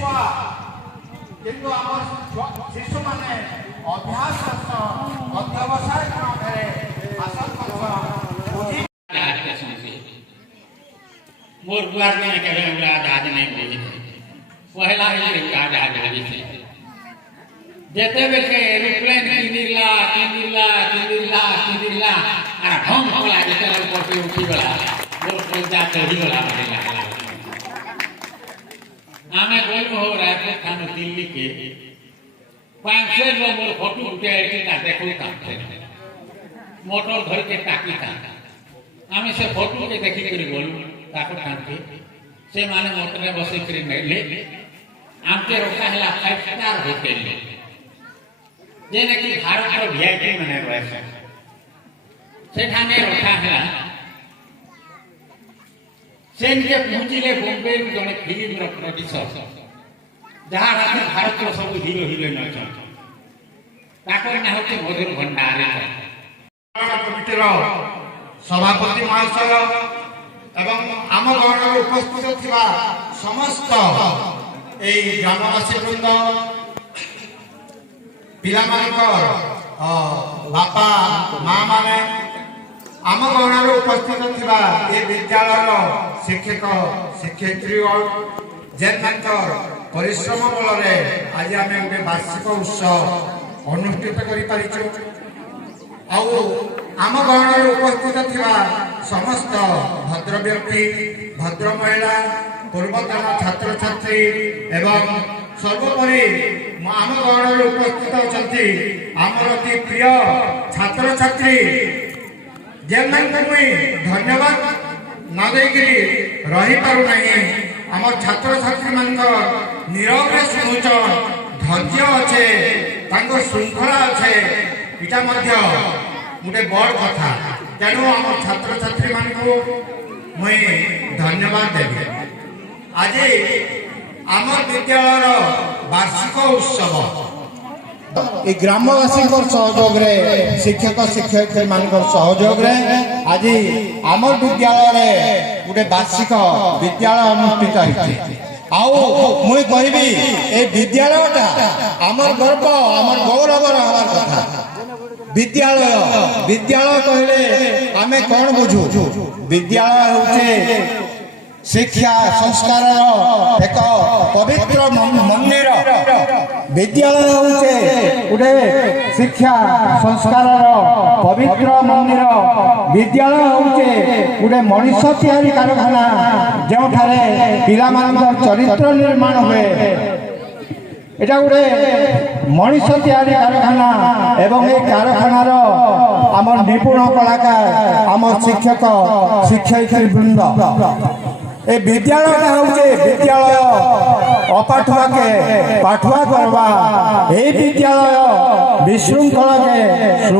छुआ किंतु आम शिशु मैंने अभ्यास अध्यवसाय हासिल मोर बुआर ने कहे हमरा जहाज नहीं मिली पहला ही जहाज आवी थे जेते बेल के एरोप्लेन किनिला आ ढंग होला जेते ऊपर पे उठी गला मोर कोजा चढ़ी गला मरे लागला आमे गोल हो रायपुर थाना दिल्ली के 500 लोग मोर फोटो उठे के देखो का मोटर धर के टाकी था आमे से फोटो के देखि के बोलू ताको कांते से माने मोटर में बसे करी ले आमके रोका हला 5 स्टार होटल जेने कि भारत रो वीआईपी माने रहे से ठाने रोका हला सेन के पहुंचले बॉम्बे में जने फिल्म रो प्रोड्यूसर जहां रात भारत रो सब हीरो हीरोइन अछन ताको ना होते मधुर भंडारी कमिटीर सभापति महाशय एवं आम गण उपस्थित थिबा समस्त ए ग्रामवासी वृंद पिला मानकर बापा माँ माने आम गण उपस्थित थिबा ए विद्यालय शिक्षक शिक्षयित्री जेनकर परिश्रम बल आज आम गोटे वार्षिक उत्सव अनुष्ठित कर आम गण उपस्थित थिबा समस्त भद्र व्यक्ति भद्र महिला पूर्वतन छात्र छात्री एवं सर्वोपरि आम गण उपस्थित अच्छी आमर अति प्रिय छात्र छात्री जेन मुई धन्यवाद न देकरी रही पारु नहीं आम छात्र छात्री मान नीरव शुणुचन धैर्य अच्छे श्रृंखला अच्छे इटा गोटे बड़ कथा तेणु आम छात्र छात्री मान मुई धन्यवाद देवी आज आम विद्यालय वार्षिक उत्सव ग्रामवासी सहयोग शिक्षक शिक्षयित्री मान सहयोग आज आम विद्यालय गोटे वार्षिक विद्यालय अनुष्ठित होती मुई कहबी ए विद्यालयटा आमर गर्व आमर गौरव हमार कथा विद्यालय विद्यालय कहले आमे कौन बुझू विद्यालय होचे शिक्षा संस्कार एक पवित्र मंदिर विद्यालय होचे उडे शिक्षा संस्कार पवित्र मंदिर विद्यालय होचे उडे मनुष्य तैयारी कारखाना जो ठारे पिला मानकर चरित्र निर्माण हुए एटा गोटे मनुष्य तैयारी कारखाना एवं ये कारखानार आम निपुण कलाकार आम शिक्षक शिक्षयित्री वृंद ए विद्यालय हूँ विद्यालय अपाठुआ के पाठुआ करवा ए विद्यालय विशृंखला के